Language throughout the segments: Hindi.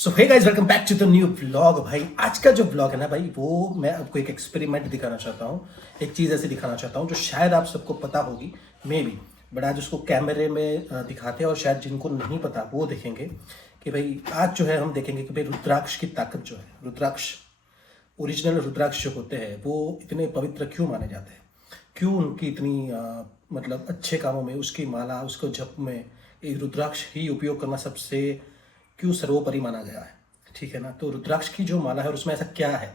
So hey guys, welcome back to the new vlog. भाई आज का जो व्लॉग है ना भाई, वो मैं आपको एक एक्सपेरिमेंट दिखाना चाहता हूँ। एक चीज़ ऐसी दिखाना चाहता हूँ जो शायद आप सबको पता होगी, मे बी, बट आज उसको कैमरे में दिखाते हैं और शायद जिनको नहीं पता वो देखेंगे कि भाई आज जो है हम देखेंगे कि भाई रुद्राक्ष की ताकत जो है, रुद्राक्ष, ओरिजिनल रुद्राक्ष जो होते हैं वो इतने पवित्र क्यों माने जाते हैं, क्यों उनकी इतनी मतलब अच्छे कामों में उसकी माला, उसको जप में एक रुद्राक्ष ही उपयोग करना सबसे क्यों सर्वोपरि माना गया है। ठीक है ना। तो रुद्राक्ष की जो माला है और उसमें ऐसा क्या है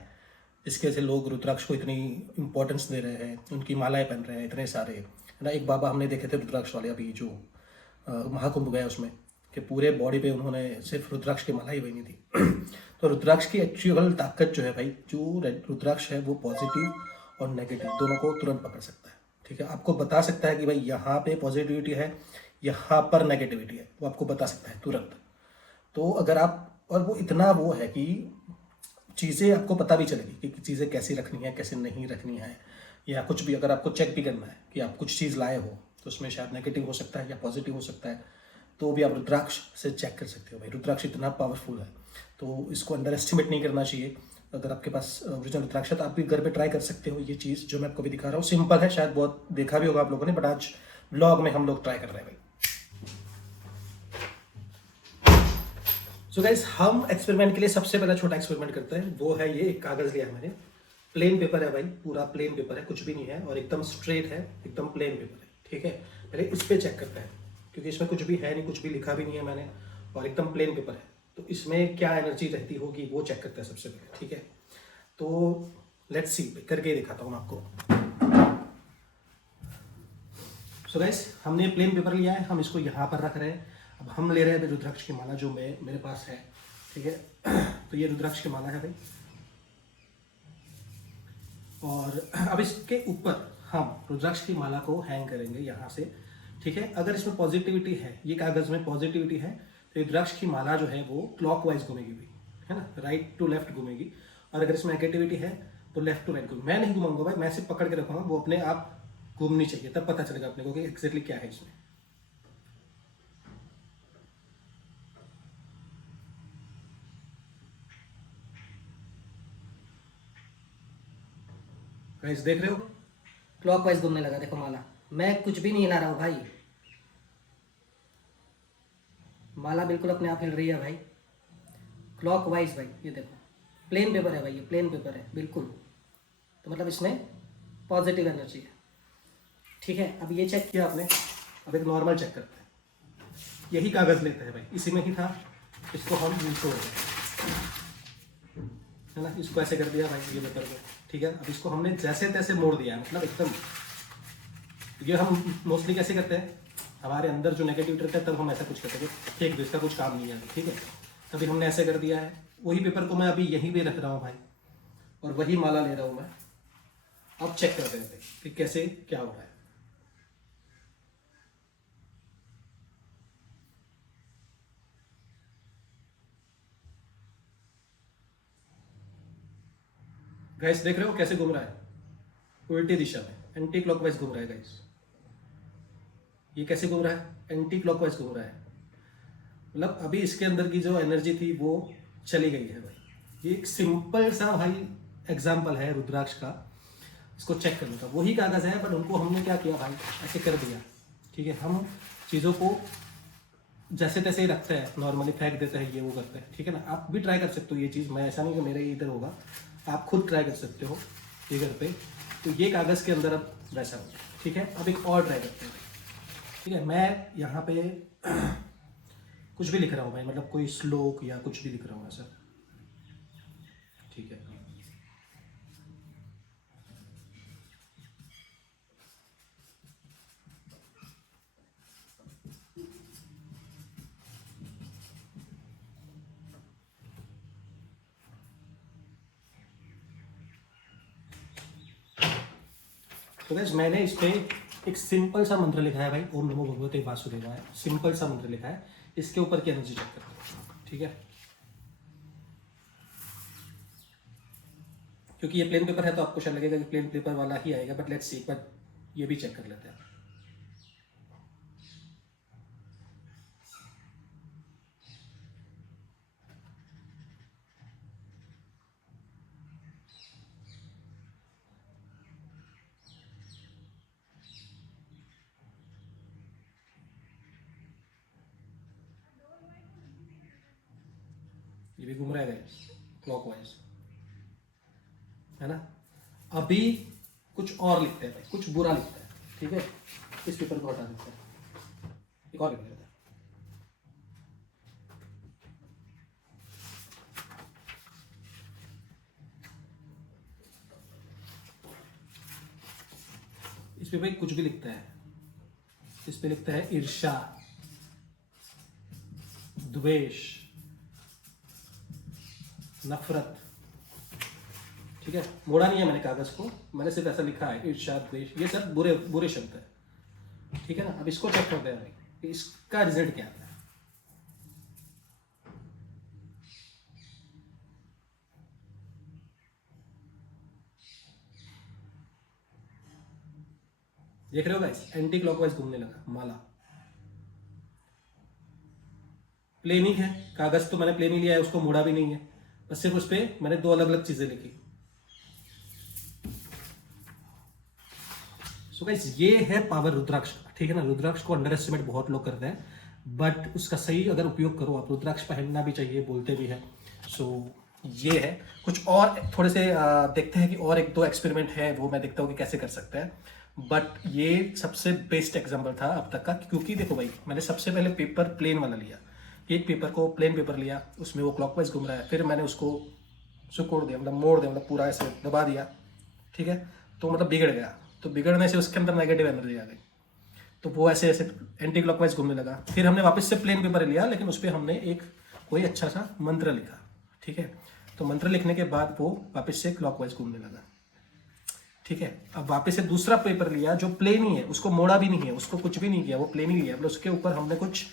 जिसके वजह से लोग रुद्राक्ष को इतनी इंपॉर्टेंस दे रहे हैं, उनकी मालाएं पहन रहे हैं इतने सारे, है ना। एक बाबा हमने देखे थे रुद्राक्ष वाले अभी जो महाकुंभ गया उसमें, कि पूरे बॉडी पे उन्होंने सिर्फ रुद्राक्ष की माला ही पहनी थी। तो रुद्राक्ष की एक्चुअल ताकत जो है भाई, जो रुद्राक्ष है वो पॉजिटिव और नेगेटिव दोनों को तुरंत पकड़ सकता है। ठीक है, आपको बता सकता है कि भाई यहाँ पे पॉजिटिविटी है, यहाँ पर नेगेटिविटी है, वो आपको बता सकता है तुरंत। तो अगर आप, और वो इतना वो है कि चीज़ें आपको पता भी चलेगी कि चीज़ें कैसी रखनी है कैसे नहीं रखनी है, या कुछ भी अगर आपको चेक भी करना है कि आप कुछ चीज़ लाए हो तो उसमें शायद नेगेटिव हो सकता है या पॉजिटिव हो सकता है, तो भी आप रुद्राक्ष से चेक कर सकते हो। भाई रुद्राक्ष इतना पावरफुल है, तो इसको अंडर एस्टिमेट नहीं करना चाहिए। अगर आपके पास ओरिजिनल रुद्राक्ष है तो आप भी घर पे ट्राई कर सकते हो। ये चीज़ जो मैं आपको भी दिखा रहा हूँ सिंपल है, शायद बहुत देखा भी होगा आप लोगों ने, बट आज ब्लॉग में हम लोग ट्राई कर रहे हैं भाई। सो गाइस, हम एक्सपेरिमेंट के लिए सबसे पहला छोटा एक्सपेरिमेंट करते हैं। वो है ये, एक कागज लिया है मैंने, प्लेन पेपर है भाई, पूरा प्लेन पेपर है, कुछ भी नहीं है और एकदम स्ट्रेट है, एकदम प्लेन पेपर है। ठीक है, पहले इस पे चेक करते हैं क्योंकि इसमें कुछ भी है नहीं, कुछ भी लिखा भी नहीं है मैंने, और एकदम प्लेन पेपर है, तो इसमें क्या एनर्जी रहती होगी वो चेक करते हैं सबसे पहले। ठीक है, तो लेट्स सी, करके ही दिखाता हूँ मैं आपको। सो गाइस, हमने प्लेन पेपर लिया है, हम इसको यहाँ पर रख रहे हैं। अब हम ले रहे हैं रुद्राक्ष की माला जो मेरे पास है। ठीक है, तो ये रुद्राक्ष की माला है भाई, और अब इसके ऊपर हम रुद्राक्ष की माला को हैंग करेंगे यहाँ से। ठीक है, अगर इसमें पॉजिटिविटी है, ये कागज में पॉजिटिविटी है, तो रुद्राक्ष की माला जो है वो क्लॉकवाइज घूमेगी भाई, है ना, राइट टू लेफ्ट घूमेगी। और अगर इसमें नेगेटिविटी है तो लेफ्ट टू राइट घूमेगी। मैं नहीं घुमाऊंगा भाई, मैं सिर्फ पकड़ के रखूंगा, वो अपने आप घूमनी चाहिए, तब पता चलेगा अपने को कि एग्जैक्टली क्या है इसमें। गाइस देख रहे हो, क्लॉकवाइज घूमने लगा। देखो माला, मैं कुछ भी नहीं हिला रहा हूँ भाई, माला बिल्कुल अपने आप हिल रही है भाई, क्लॉकवाइज भाई। ये देखो, प्लेन पेपर है भाई, ये प्लेन पेपर है बिल्कुल, तो मतलब इसमें पॉजिटिव एनर्जी है। ठीक है, अब ये चेक किया आपने, अब एक नॉर्मल चेक करते हैं। यही कागज लेते हैं भाई, इसी में ही था, इसको हम नीचे हो गए, है ना, इसको ऐसे कर दिया भाई, ये पेपर को। ठीक है, अब इसको हमने जैसे तैसे मोड़ दिया है, मतलब एकदम। ये हम मोस्टली कैसे करते हैं, हमारे अंदर जो नेगेटिव रहता है तब हम ऐसा कुछ करते हैं, फेंक दो, इसका कुछ काम नहीं है। ठीक है, अभी हमने ऐसे कर दिया है। वही पेपर को मैं अभी यहीं पे रख रहा हूँ भाई, और वही माला ले रहा हूँ मैं। अब चेक करते हैं कि कैसे क्या हो रहा है। गाइस देख रहे हो कैसे घूम रहा है, उल्टी दिशा में, एंटी क्लॉकवाइज घूम रहा है गाइस। ये कैसे घूम रहा है, एंटी क्लॉकवाइज घूम रहा है, मतलब अभी इसके अंदर की जो एनर्जी थी वो चली गई है भाई। ये एक सिंपल सा भाई एग्जाम्पल है रुद्राक्ष का, इसको चेक करने का। वही कागज है, बट उनको हमने क्या किया भाई, ऐसे कर दिया। ठीक है, हम चीज़ों को जैसे तैसे ही रखते हैं, नॉर्मली फेंक देते हैं, ये वो करते हैं। ठीक है ना, आप भी ट्राई कर सकते हो ये चीज़, मैं ऐसा नहीं कि मेरे ही इधर होगा, आप खुद ट्राई कर सकते हो ये घर पे। तो ये कागज़ के अंदर अब वैसा हो। ठीक है, अब एक और ट्राई करते हैं। ठीक है, मैं यहाँ पे कुछ भी लिख रहा हूँ भाई, मतलब कोई श्लोक या कुछ भी लिख रहा हूँ ऐसा। ठीक है, तो गाइस मैंने इस पे एक सिंपल सा मंत्र लिखा है भाई, ओम नमो भगवते वासुदेवाय, सिंपल सा मंत्र लिखा है। इसके ऊपर की एनर्जी चेक करते हैं। ठीक है, क्योंकि ये प्लेन पेपर है तो आपको शायद लगेगा कि प्लेन पेपर वाला ही आएगा, बट लेट्स सी, एक बार ये भी चेक कर लेते हैं। ये भी घूम रहा है क्लॉकवाइज, है ना। अभी कुछ और लिखते हैं भाई, कुछ बुरा लिखते हैं, ठीक है। इस पेपर को हटा देते हैं, एक और लिख लेते हैं। इस पे भाई कुछ भी लिखता है, इस पे लिखता है ईर्ष्या, द्वेष, नफरत, ठीक है। मोड़ा नहीं है मैंने कागज को, मैंने सिर्फ ऐसा लिखा है ईर्ष्या, द्वेष, ये सब बुरे बुरे शब्द है, ठीक है ना। अब इसको चेक करते हैं भाई कि इसका रिजल्ट क्या आता है। देख रहे हो गाइस, एंटी क्लॉकवाइज घूमने लगा माला। प्लेन ही है, कागज तो मैंने प्लेन ही लिया है, उसको मोड़ा भी नहीं है, बस सिर्फ उस पर मैंने दो अलग अलग चीजें लिखी। सो गाइस, ये है पावर रुद्राक्ष का, ठीक है ना। रुद्राक्ष को अंडर एस्टिमेट बहुत लोग करते हैं, बट उसका सही अगर उपयोग करो आप, रुद्राक्ष पहनना भी चाहिए, बोलते भी है। सो ये है। कुछ और थोड़े से देखते हैं कि और एक दो एक्सपेरिमेंट है, वो मैं देखता हूँ कि कैसे कर सकते हैं। बट ये सबसे बेस्ट एग्जाम्पल था अब तक का, क्योंकि देखो भाई, मैंने सबसे पहले पेपर प्लेन वाला लिया, एक पेपर को प्लेन पेपर लिया, उसमें वो क्लॉकवाइज घूम रहा है, फिर मैंने उसको सुकोड़ दिया, मतलब मोड़ दिया, मतलब पूरा ऐसे दबा दिया, ठीक है। तो मतलब बिगड़ गया, तो बिगड़ने से उसके अंदर नेगेटिव एनर्जी आ गई, तो वो ऐसे ऐसे एंटी क्लॉकवाइज घूमने लगा। फिर हमने वापस से प्लेन पेपर लिया, लेकिन उस पर हमने एक कोई अच्छा सा मंत्र लिखा, ठीक है। तो मंत्र लिखने के बाद वो वापस से क्लॉकवाइज घूमने लगा, ठीक है। अब वापस से दूसरा पेपर लिया जो प्लेन ही है, उसको मोड़ा भी नहीं है, उसको कुछ भी नहीं किया, वो प्लेन ही लिया, मतलब उसके ऊपर हमने कुछ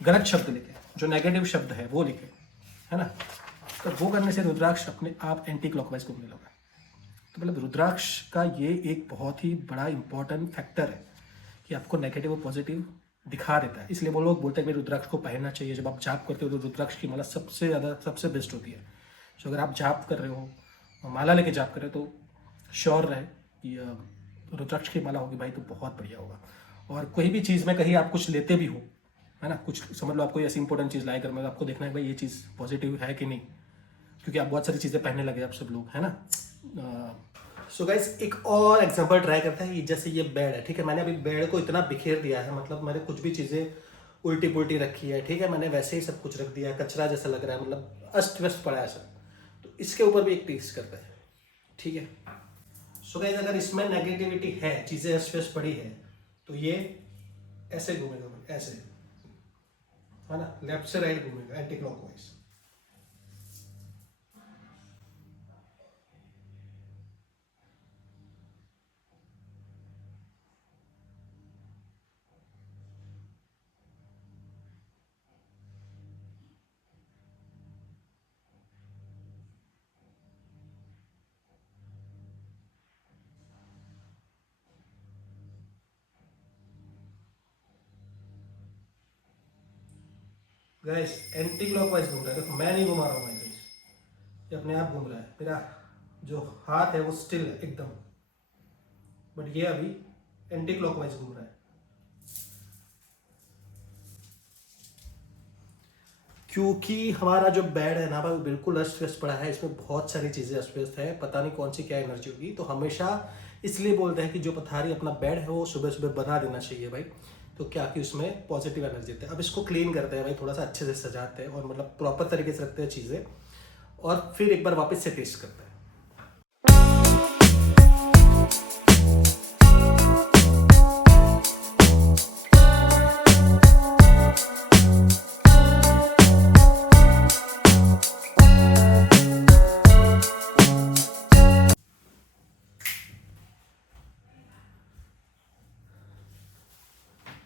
गलत शब्द लिखे, जो नेगेटिव शब्द है वो लिखे, है ना। तो वो करने से रुद्राक्ष अपने आप एंटी क्लॉकवाइज घूमने लगा। तो मतलब रुद्राक्ष का ये एक बहुत ही बड़ा इंपॉर्टेंट फैक्टर है कि आपको नेगेटिव और पॉजिटिव दिखा देता है। इसलिए वो लोग बोलते हैं कि रुद्राक्ष को पहनना चाहिए। जब आप जाप करते हो तो रुद्राक्ष की माला सबसे ज़्यादा सबसे बेस्ट होती है। तो अगर आप जाप कर रहे हो, माला लेके जाप कर रहे हो, तो श्योर रहे कि रुद्राक्ष की माला होगी भाई तो बहुत बढ़िया होगा। और कोई भी चीज़ में कहीं आप कुछ लेते भी हो, है ना, कुछ समझ लो आप कोई ऐसी इंपॉर्टेंट चीज़ लाए कर, मतलब आपको देखना है भाई ये चीज़ पॉजिटिव है कि नहीं, क्योंकि आप बहुत सारी चीज़ें पहनने लगे आप सब लोग, है ना। सो गाइस, एक और एग्जांपल ट्राई करते हैं। जैसे ये बेड है, ठीक है, मैंने अभी बेड को इतना बिखेर दिया है, मतलब मैंने कुछ भी चीज़ें उल्टी पुल्टी रखी है, ठीक है, मैंने वैसे ही सब कुछ रख दिया, कचरा जैसा लग रहा है, मतलब अस्त व्यस्त पड़ा है सब। तो इसके ऊपर भी एक टेस्ट करते हैं, ठीक है। सो गाइस, अगर इसमें नेगेटिविटी है, चीज़ें अस्त व्यस्त पड़ी है, तो ये ऐसे घूमेगा, ऐसे, है ना, लेफ्ट से राइट घूमेगा anti clockwise. Guys, anti clockwise घूम रहा है, देखो मैं नहीं घुमा रहा हूँ भाई, ये अपने आप घूम रहा है। मेरा जो हाथ है वो स्टिल है एकदम, बट ये अभी एंटी क्लॉकवाइज घूम रहा है। क्योंकि हमारा जो बेड है ना भाई, वो बिल्कुल अस्त व्यस्त पड़ा है, इसमें बहुत सारी चीज़ें अस्त व्यस्त है, पता नहीं कौन सी क्या एनर्जी होगी। तो हमेशा इसलिए बोलते हैं कि जो पथारी अपना बेड है वो सुबह सुबह बना देना चाहिए भाई, तो क्या कि उसमें पॉजिटिव एनर्जी देते हैं। अब इसको क्लीन करते हैं भाई, थोड़ा सा अच्छे से सजाते हैं और मतलब प्रॉपर तरीके से रखते हैं चीज़ें, और फिर एक बार वापस से टेस्ट करते हैं।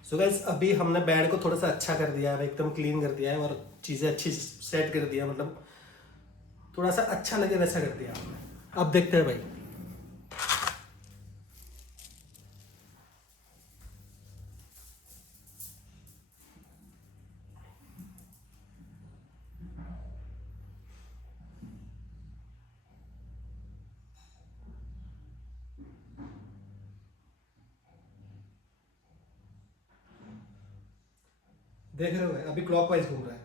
सो गाइस, अभी हमने बेड को थोड़ा सा अच्छा कर दिया है, एकदम क्लीन कर दिया है, और चीज़ें अच्छी सेट कर दिया, मतलब थोड़ा सा अच्छा लगे वैसा कर दिया हमने। अब देखते हैं भाई। देख रहे हो भाई, अभी क्लॉकवाइज घूम रहा है।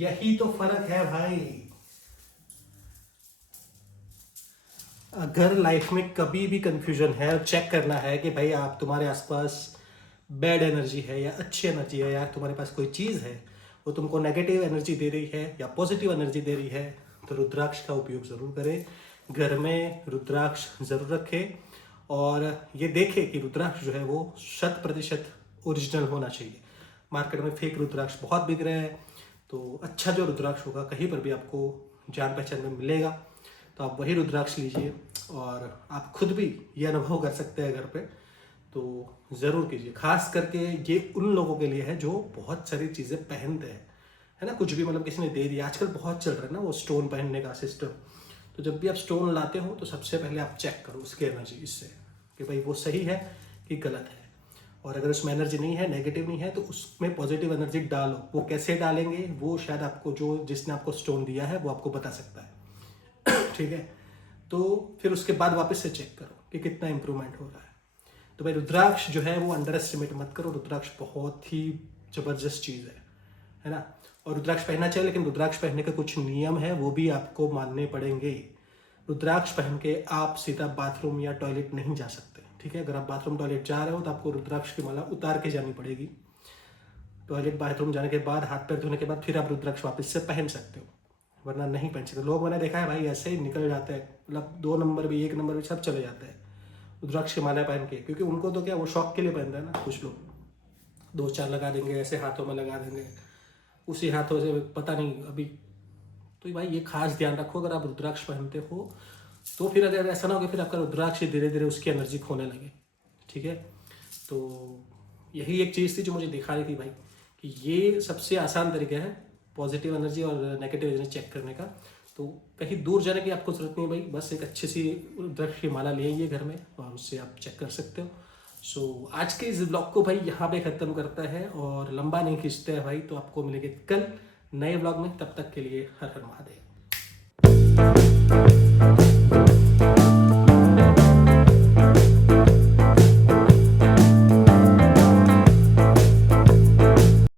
यही तो फर्क है भाई। अगर लाइफ में कभी भी कंफ्यूजन है और चेक करना है कि भाई आप तुम्हारे आसपास बैड एनर्जी है या अच्छी एनर्जी है, या तुम्हारे पास कोई चीज़ है वो तुमको नेगेटिव एनर्जी दे रही है या पॉजिटिव एनर्जी दे रही है, तो रुद्राक्ष का उपयोग ज़रूर करें। घर में रुद्राक्ष ज़रूर रखें और ये देखें कि रुद्राक्ष जो है वो 100% ओरिजिनल होना चाहिए। मार्केट में फेक रुद्राक्ष बहुत बिक रहे हैं, तो अच्छा जो रुद्राक्ष होगा कहीं पर भी आपको जान पहचान में मिलेगा, तो आप वही रुद्राक्ष लीजिए और आप खुद भी ये अनुभव कर सकते हैं घर पे, तो ज़रूर कीजिए। खास करके ये उन लोगों के लिए है जो बहुत सारी चीज़ें पहनते हैं, है ना, कुछ भी मतलब किसी ने दे दिया। आजकल बहुत चल रहा है ना वो स्टोन पहनने का सिस्टम। तो जब भी आप स्टोन लाते हो तो सबसे पहले आप चेक करो उसकी एनर्जी इससे कि भाई वो सही है कि गलत है, और अगर उसमें एनर्जी नहीं है, नेगेटिव नहीं है, तो उसमें पॉजिटिव एनर्जी डालो। वो कैसे डालेंगे वो शायद आपको, जो जिसने आपको स्टोन दिया है वो आपको बता सकता है। ठीक है, तो फिर उसके बाद वापस से चेक करो कि कितना इंप्रूवमेंट हो रहा है। तो भाई रुद्राक्ष जो है वो अंडर एस्टिमेट मत करो। रुद्राक्ष बहुत ही ज़बरदस्त चीज़ है ना। और रुद्राक्ष पहनना चाहिए, लेकिन रुद्राक्ष पहनने के कुछ नियम है, वो भी आपको मानने पड़ेंगे। रुद्राक्ष पहन के आप सीधा बाथरूम या टॉयलेट नहीं जा सकते, ठीक है। अगर आप बाथरूम टॉयलेट जा रहे हो तो आपको रुद्राक्ष की माला उतार के जानी पड़ेगी। टॉयलेट बाथरूम जाने के बाद, हाथ पैर धोने के बाद फिर आप रुद्राक्ष वापस से पहन सकते हो, वरना नहीं पहन सकते। लोग मैंने देखा है भाई ऐसे ही निकल जाते हैं, मतलब 2 नंबर भी 1 नंबर भी सब चले जाते हैं रुद्राक्ष की माला पहन के, क्योंकि उनको तो क्या वो शौक के लिए पहनते हैं ना। कुछ लोग 2-4 लगा देंगे, ऐसे हाथों में लगा देंगे, उसी हाथों से पता नहीं अभी। तो भाई ये खास ध्यान रखो, अगर आप रुद्राक्ष पहनते हो तो फिर अगर ऐसा ना हो कि फिर आपका रुद्राक्ष धीरे धीरे उसकी एनर्जी खोने लगे, ठीक है। तो यही एक चीज़ थी जो मुझे दिखा रही थी भाई, कि ये सबसे आसान तरीका है पॉजिटिव एनर्जी और नेगेटिव एनर्जी चेक करने का। तो कहीं दूर जाने की आपको जरूरत नहीं है भाई, बस एक अच्छी सी रुद्राक्ष की माला ले आइए घर में और उससे आप चेक कर सकते हो। सो आज के इस ब्लॉग को भाई यहाँ पे ख़त्म करता है और लंबा नहीं खींचते हैं भाई। तो आपको मिलेंगे कल नए ब्लॉग में, तब तक के लिए हर हर महादेव।